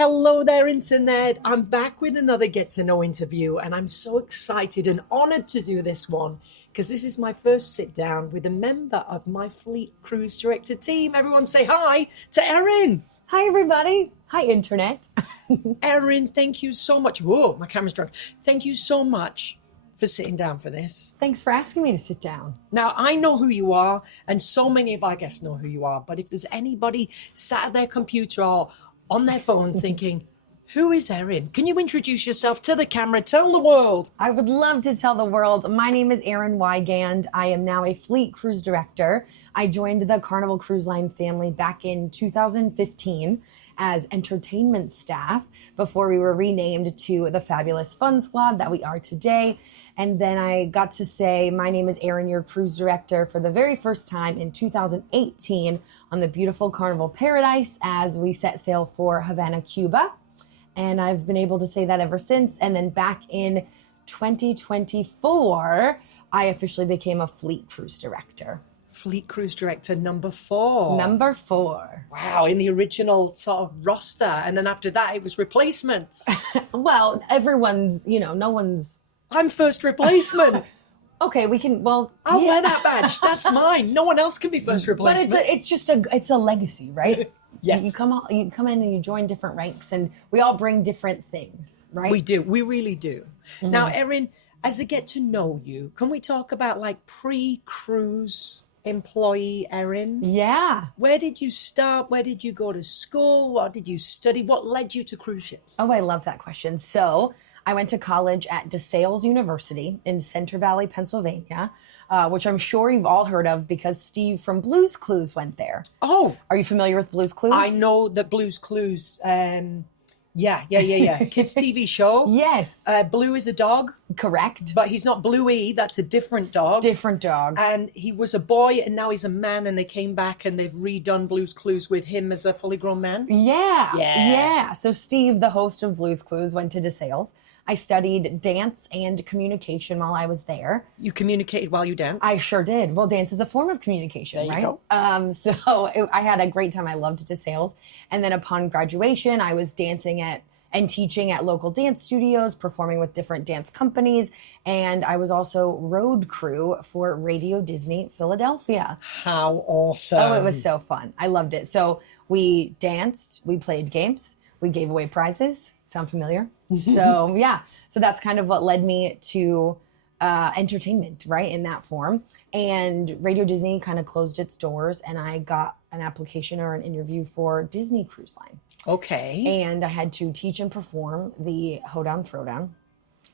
Hello there, Internet. I'm back with another Get to Know interview, and I'm so excited and honored to do this one because this is my first sit down with a member of my Fleet Cruise Director team. Everyone say hi to Erin. Hi, everybody. Hi, Internet. Erin, thank you so much. Whoa, my camera's drunk. Thank you so much for sitting down for this. Thanks for asking me to sit down. Now, I know who you are, and so many of our guests know who you are, but if there's anybody sat at their computer or on their phone thinking, who is Erin? Can you introduce yourself to the camera? Tell the world. I would love to tell the world. My name is Erin Weigand. I am now a Fleet Cruise Director. I joined the Carnival Cruise Line family back in 2015 as entertainment staff before we were renamed to the Fabulous Fun Squad that we are today. And then I got to say, my name is Erin, your cruise director, for the very first time in 2018 on the beautiful Carnival Paradise as we set sail for Havana, Cuba. And I've been able to say that ever since. And then back in 2024, I officially became a Fleet Cruise Director. Fleet Cruise Director number 4. Number 4. Wow, in the original sort of roster. And then after that, it was replacements. Well, everyone's, no one's... I'm first replacement. Okay, we can, well... I'll wear that badge. That's mine. No one else can be first replacement. But it's a legacy, right? Yes. You come in and you join different ranks, and we all bring different things, right? We do. We really do. Mm-hmm. Now, Erin, as I get to know you, can we talk about like pre-cruise employee Erin? Yeah. Where did you start? Where did you go to school? What did you study? What led you to cruise ships? Oh, I love that question. So I went to college at DeSales University in Center Valley, Pennsylvania, which I'm sure you've all heard of because Steve from Blue's Clues went there. Oh. Are you familiar with Blue's Clues? I know that Blue's Clues, yeah. Kids TV show. Yes. Blue is a dog. Correct. But he's not Bluey. That's a different dog. Different dog. And he was a boy and now he's a man, and they came back and they've redone Blue's Clues with him as a fully grown man. Yeah. So Steve, the host of Blue's Clues, went to DeSales. I studied dance and communication while I was there. You communicated while you danced? I sure did. Well, dance is a form of communication, right? I had a great time. I loved DeSales. And then upon graduation, I was dancing and teaching at local dance studios, performing with different dance companies. And I was also road crew for Radio Disney Philadelphia. How awesome. Oh, it was so fun. I loved it. So we danced, we played games, we gave away prizes. Sound familiar? So yeah, so that's kind of what led me to entertainment, right, in that form. And Radio Disney kind of closed its doors, and I got an application or an interview for Disney Cruise Line. Okay. And I had to teach and perform the Hoedown Throwdown,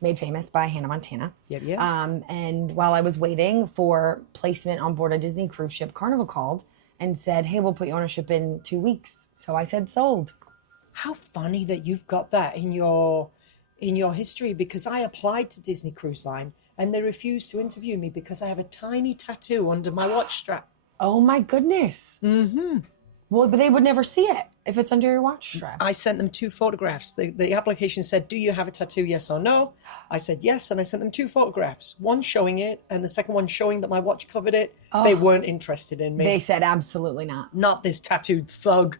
made famous by Hannah Montana. Yep. And while I was waiting for placement on board a Disney cruise ship, Carnival called and said, hey, we'll put you on a ship in 2 weeks. So I said, sold. How funny that you've got that in your history, because I applied to Disney Cruise Line and they refused to interview me because I have a tiny tattoo under my watch strap. Oh my goodness. Mm-hmm. Well, but they would never see it if it's under your watch strap. I sent them 2 photographs. The application said, do you have a tattoo, yes or no? I said yes, and I sent them 2 photographs. One showing it, and the second one showing that my watch covered it. Oh. They weren't interested in me. They said absolutely not. Not this tattooed thug.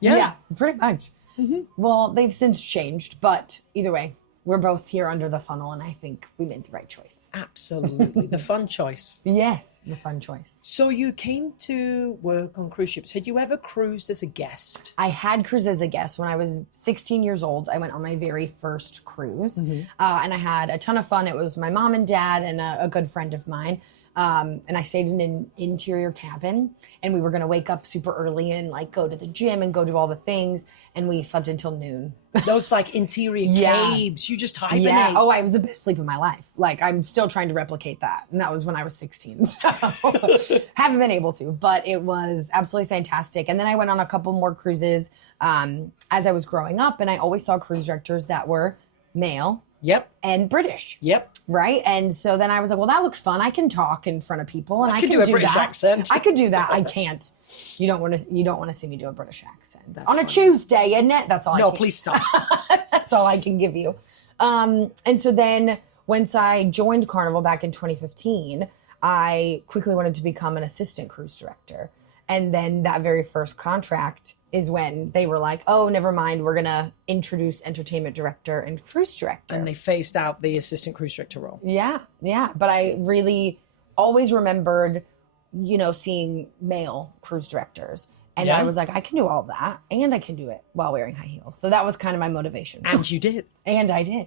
Yeah, pretty much. Mm-hmm. Well, they've since changed, but either way, we're both here under the funnel, and I think we made the right choice. Absolutely. The fun choice. Yes, the fun choice. So you came to work on cruise ships. Had you ever cruised as a guest? I had cruised as a guest. When I was 16 years old, I went on my very first cruise, and I had a ton of fun. It was my mom and dad and a good friend of mine. And I stayed in an interior cabin, and we were going to wake up super early and like go to the gym and go do all the things. And we slept until noon. Those like interior caves, you just hibernate. Yeah. Oh, I was the best sleep of my life. Like I'm still trying to replicate that. And that was when I was 16. So haven't been able to, but it was absolutely fantastic. And then I went on a couple more cruises as I was growing up, and I always saw cruise directors that were male. Yep. And British. Yep. Right. And so then I was like, well, that looks fun. I can talk in front of people, and I can do a British accent. I could do that. I can't. You don't want to see me do a British accent. That's on funny. a Tuesday, isn't it? That's all. No, please stop. That's all I can give you. And so then once I joined Carnival back in 2015, I quickly wanted to become an assistant cruise director. And then that very first contract is when they were like, oh, never mind, we're going to introduce entertainment director and cruise director. And they phased out the assistant cruise director role. Yeah. But I really always remembered, seeing male cruise directors. And I was like, I can do all that, and I can do it while wearing high heels. So that was kind of my motivation. And you did. And I did.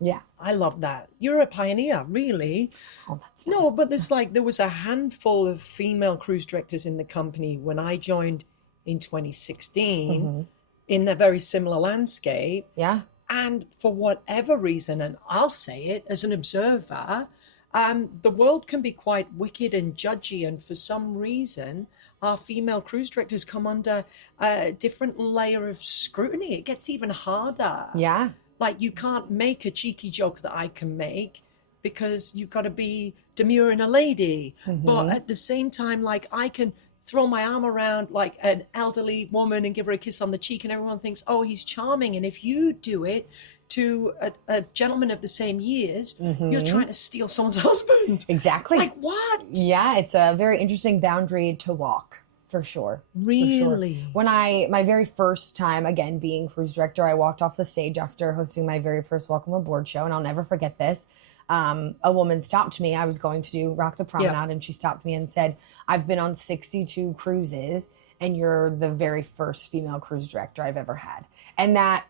Yeah. I love that. You're a pioneer, really. Oh, that's No, nice. but there was a handful of female cruise directors in the company when I joined in 2016 in a very similar landscape. Yeah. And for whatever reason, and I'll say it as an observer, the world can be quite wicked and judgy. And for some reason, our female cruise directors come under a different layer of scrutiny. It gets even harder. Yeah. Like, you can't make a cheeky joke that I can make because you've got to be demure and a lady. But at the same time, like, I can throw my arm around like an elderly woman and give her a kiss on the cheek, and everyone thinks, oh, he's charming. And if you do it to a gentleman of the same years, you're trying to steal someone's husband. Exactly. Like, what? Yeah, it's a very interesting boundary to walk, for sure. Really? For sure. When my very first time, again, being cruise director, I walked off the stage after hosting my very first Welcome Aboard show, and I'll never forget this. A woman stopped me. I was going to do Rock the Promenade, and she stopped me and said, I've been on 62 cruises, and you're the very first female cruise director I've ever had. And that,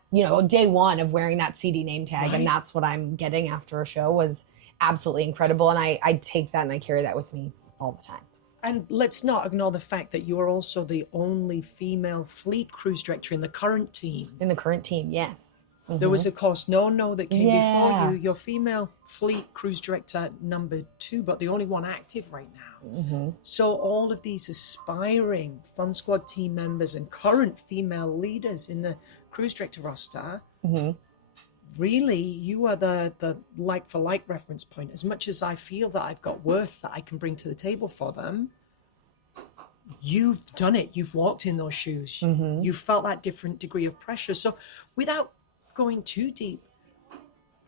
day one of wearing that CD name tag, and that's what I'm getting after a show, was absolutely incredible. And I take that and I carry that with me all the time. And let's not ignore the fact that you are also the only female fleet cruise director in the current team. In the current team, yes. There was, of course, no that came before you. Your female fleet cruise director number 2, but the only one active right now. So all of these aspiring Fun Squad team members and current female leaders in the cruise director roster, really, you are the like-for-like reference point. As much as I feel that I've got worth that I can bring to the table for them, you've done it. You've walked in those shoes. You've felt that different degree of pressure. So without going too deep,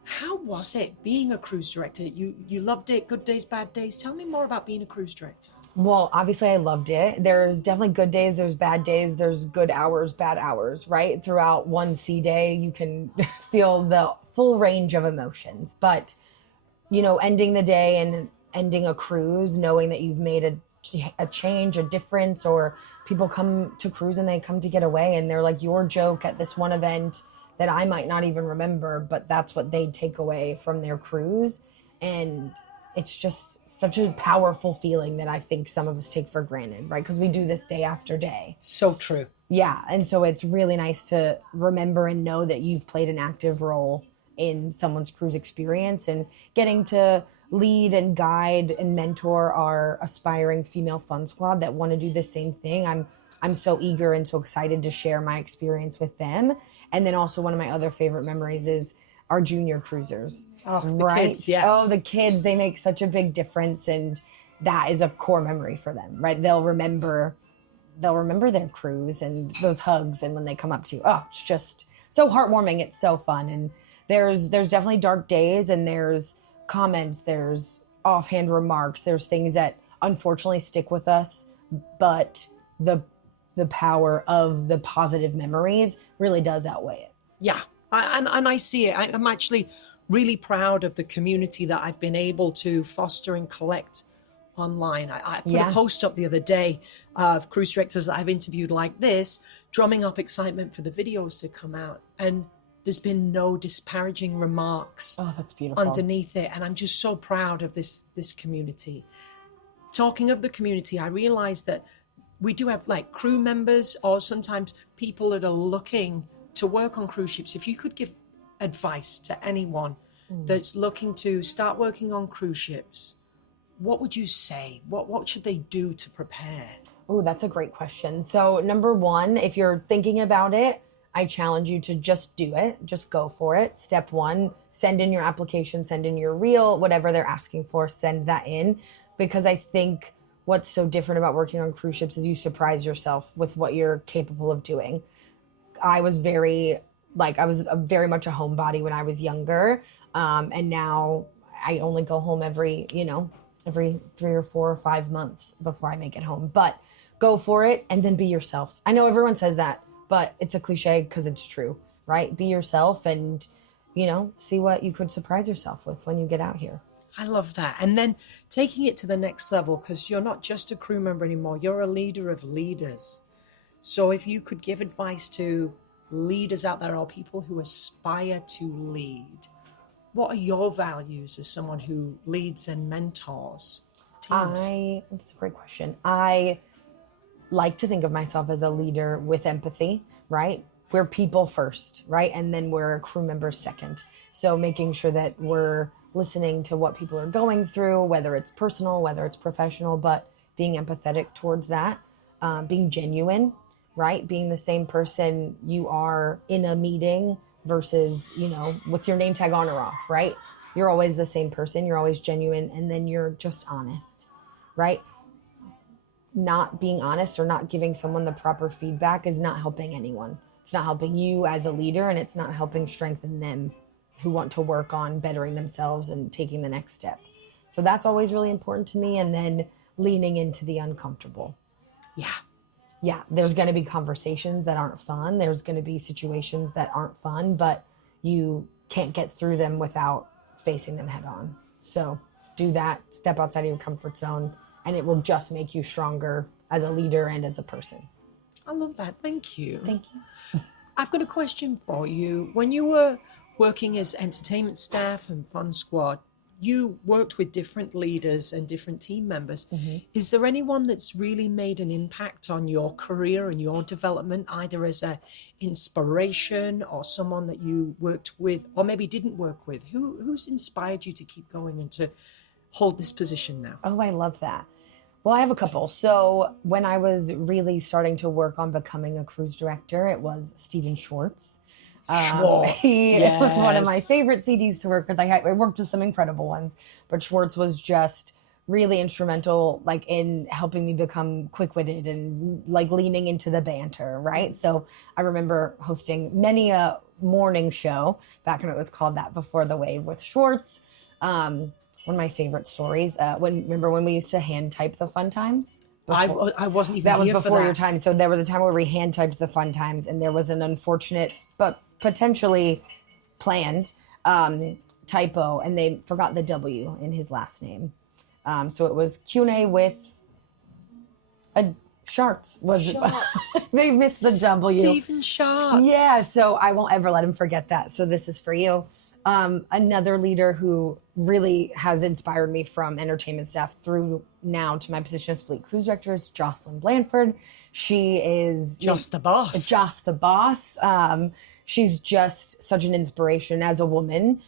how was it being a cruise director? You loved it, good days, bad days. Tell me more about being a cruise director. Well, obviously I loved it. There's definitely good days, there's bad days, there's good hours, bad hours, right? Throughout one sea day, you can feel the full range of emotions. But, ending the day and ending a cruise, knowing that you've made a change, a difference, or people come to cruise and they come to get away and they're like your joke at this one event that I might not even remember, but that's what they take away from their cruise. And it's just such a powerful feeling that I think some of us take for granted, right? Because we do this day after day. So true. Yeah. And so it's really nice to remember and know that you've played an active role in someone's cruise experience, and getting to lead and guide and mentor our aspiring female fun squad that want to do the same thing. I'm so eager and so excited to share my experience with them. And then also one of my other favorite memories is our junior cruisers. Oh, the kids, yeah. Oh, the kids, they make such a big difference, and that is a core memory for them, right? They'll remember their cruise and those hugs, and when they come up to you, oh, it's just so heartwarming. It's so fun. And there's definitely dark days, and there's comments, there's offhand remarks, there's things that unfortunately stick with us, but the power of the positive memories really does outweigh it. Yeah, and I see it. I'm actually really proud of the community that I've been able to foster and collect online. I put a post up the other day of cruise directors that I've interviewed like this, drumming up excitement for the videos to come out. And there's been no disparaging remarks that's beautiful. Underneath it. And I'm just so proud of this community. Talking of the community, I realized that we do have like crew members or sometimes people that are looking to work on cruise ships. If you could give advice to anyone that's looking to start working on cruise ships, what would you say? What should they do to prepare? Oh, that's a great question. So number one, if you're thinking about it, I challenge you to just do it. Just go for it. Step one, send in your application, send in your reel, whatever they're asking for, send that in. Because I think what's so different about working on cruise ships is you surprise yourself with what you're capable of doing. I was very much a homebody when I was younger. And now I only go home every 3 or 4 or 5 months before I make it home. But go for it and then be yourself. I know everyone says that, but it's a cliche because it's true, right? Be yourself and, see what you could surprise yourself with when you get out here. I love that. And then taking it to the next level, because you're not just a crew member anymore, you're a leader of leaders. So if you could give advice to leaders out there or people who aspire to lead, what are your values as someone who leads and mentors teams? That's a great question. I like to think of myself as a leader with empathy, right? We're people first, right? And then we're crew members second. So making sure that we're listening to what people are going through, whether it's personal, whether it's professional, but being empathetic towards that, being genuine, right? Being the same person you are in a meeting versus, with your name tag on or off, right? You're always the same person. You're always genuine. And then you're just honest, right? Not being honest or not giving someone the proper feedback is not helping anyone. It's not helping you as a leader, and it's not helping strengthen them who want to work on bettering themselves and taking the next step. So that's always really important to me. And then leaning into the uncomfortable. Yeah, there's going to be conversations that aren't fun. There's going to be situations that aren't fun, but you can't get through them without facing them head on. So do that, step outside of your comfort zone, and it will just make you stronger as a leader and as a person. I love that. Thank you. Thank you. I've got a question for you. When you were working as entertainment staff and Fun Squad, you worked with different leaders and different team members. Mm-hmm. Is there anyone that's really made an impact on your career and your development, either as an inspiration or someone that you worked with or maybe didn't work with? Who's inspired you to keep going and to hold this position now? Oh, I love that. Well, I have a couple. So when I was really starting to work on becoming a cruise director, it was Steven Schwartz. He was one of my favorite CDs to work with. I worked with some incredible ones, but Schwartz was just really instrumental, in helping me become quick-witted and leaning into the banter, right? So I remember hosting many a morning show back when it was called that, before the wave, with Schwartz. One of my favorite stories. Remember when we used to hand type the fun times? I wasn't even that was here before for that. your time. So there was a time where we hand typed the fun times, and there was an unfortunate but potentially planned typo, and they forgot the W in his last name. So it was Cune with a Schartz. They missed the W. Steven Schartz. Yeah, so I won't ever let him forget that. So this is for you. Another leader who really has inspired me from entertainment staff through now to my position as fleet cruise director is Jocelyn Blanford. She is Joss the boss. Joss the boss. She's just such an inspiration as a woman.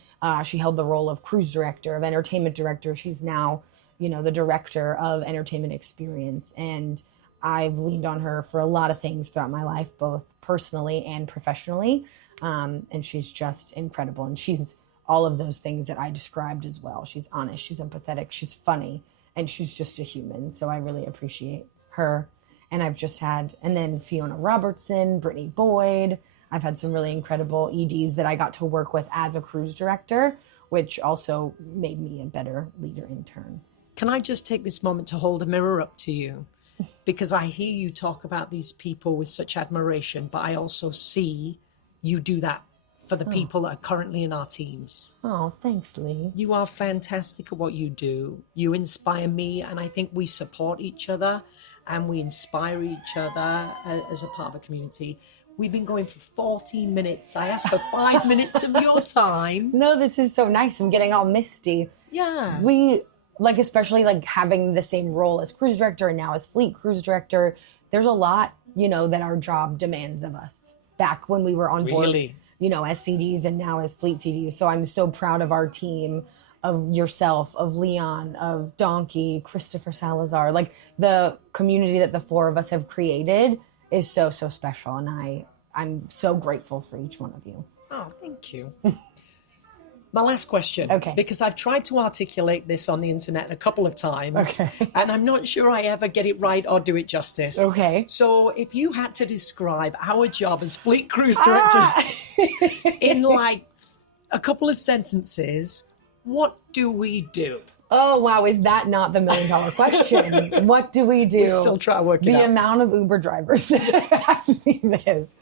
She held the role of cruise director, of entertainment director. She's now, the director of entertainment experience. And I've leaned on her for a lot of things throughout my life, both personally and professionally. And she's just incredible. And she's all of those things that I described as well. She's honest, she's empathetic, she's funny, and she's just a human. So I really appreciate her. And and then Fiona Robertson, Brittany Boyd. I've had some really incredible EDs that I got to work with as a cruise director, which also made me a better leader in turn. Can I just take this moment to hold a mirror up to you? Because I hear you talk about these people with such admiration, but I also see you do that for the people that are currently in our teams. Oh, thanks, Lee. You are fantastic at what you do. You inspire me, and I think we support each other and we inspire each other as a part of a community. We've been going for 14 minutes. I asked for 5 minutes of your time. No, this is so nice. I'm getting all misty. Yeah. We, especially having the same role as cruise director and now as fleet cruise director, there's a lot, that our job demands of us. Back when we were on board, Really? As CDs and now as fleet CDs. So I'm so proud of our team, of yourself, of Leon, of Donkey, Christopher Salazar. The community that the four of us have created is so, so special. And I'm so grateful for each one of you. Oh, thank you. My last question. Okay. Because I've tried to articulate this on the internet a couple of times. Okay. And I'm not sure I ever get it right or do it justice. Okay. So if you had to describe our job as fleet cruise directors in a couple of sentences, what do we do? Oh, wow. Is that not the $1 million question? What do we do? We'll still try to work it The out. amount of Uber drivers that have asked me this.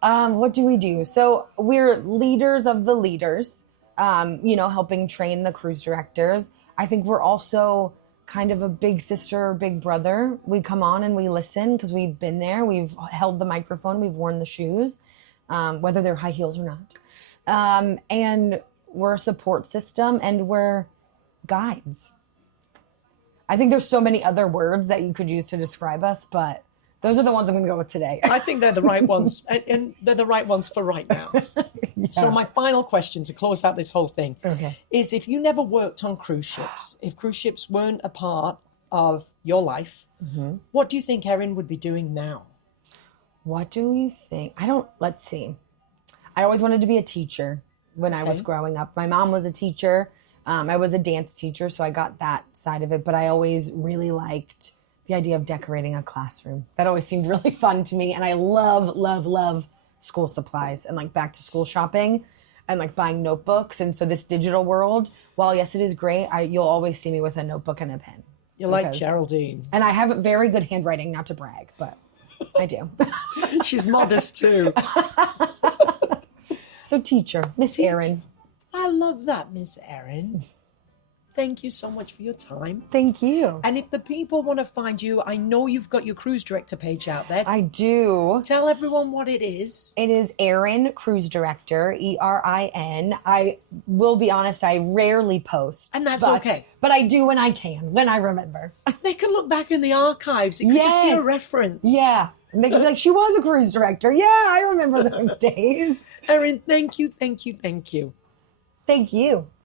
What do we do? So we're leaders of the leaders, helping train the cruise directors. I think we're also kind of a big sister or big brother. We come on and we listen because we've been there. We've held the microphone. We've worn the shoes, whether they're high heels or not. And we're a support system and we're guides. I think there's so many other words that you could use to describe us, but those are the ones I'm going to go with today. I think they're the right ones, and they're the right ones for right now. Yeah. So my final question to close out this whole thing Okay. is, if you never worked on cruise ships, if cruise ships weren't a part of your life, what do you think Erin would be doing now? What do you think? Let's see. I always wanted to be a teacher when I was growing up. My mom was a teacher. I was a dance teacher, so I got that side of it. But I always really liked the idea of decorating a classroom. That always seemed really fun to me. And I love, love, love school supplies and like back to school shopping and like buying notebooks. And so this digital world, while yes, it is great, you'll always see me with a notebook and a pen. You're like Geraldine. And I have very good handwriting, not to brag, but I do. She's modest too. So teacher, Miss Erin. I love that, Miss Erin. Thank you so much for your time. Thank you. And if the people want to find you, I know you've got your cruise director page out there. I do. Tell everyone what it is. It is Erin Cruise Director, ERIN. I will be honest, I rarely post. And that's okay. But I do when I can, when I remember. They can look back in the archives. It could just be a reference. Yeah. And they can be like, she was a cruise director. Yeah, I remember those days. Erin, thank you, thank you, thank you. Thank you.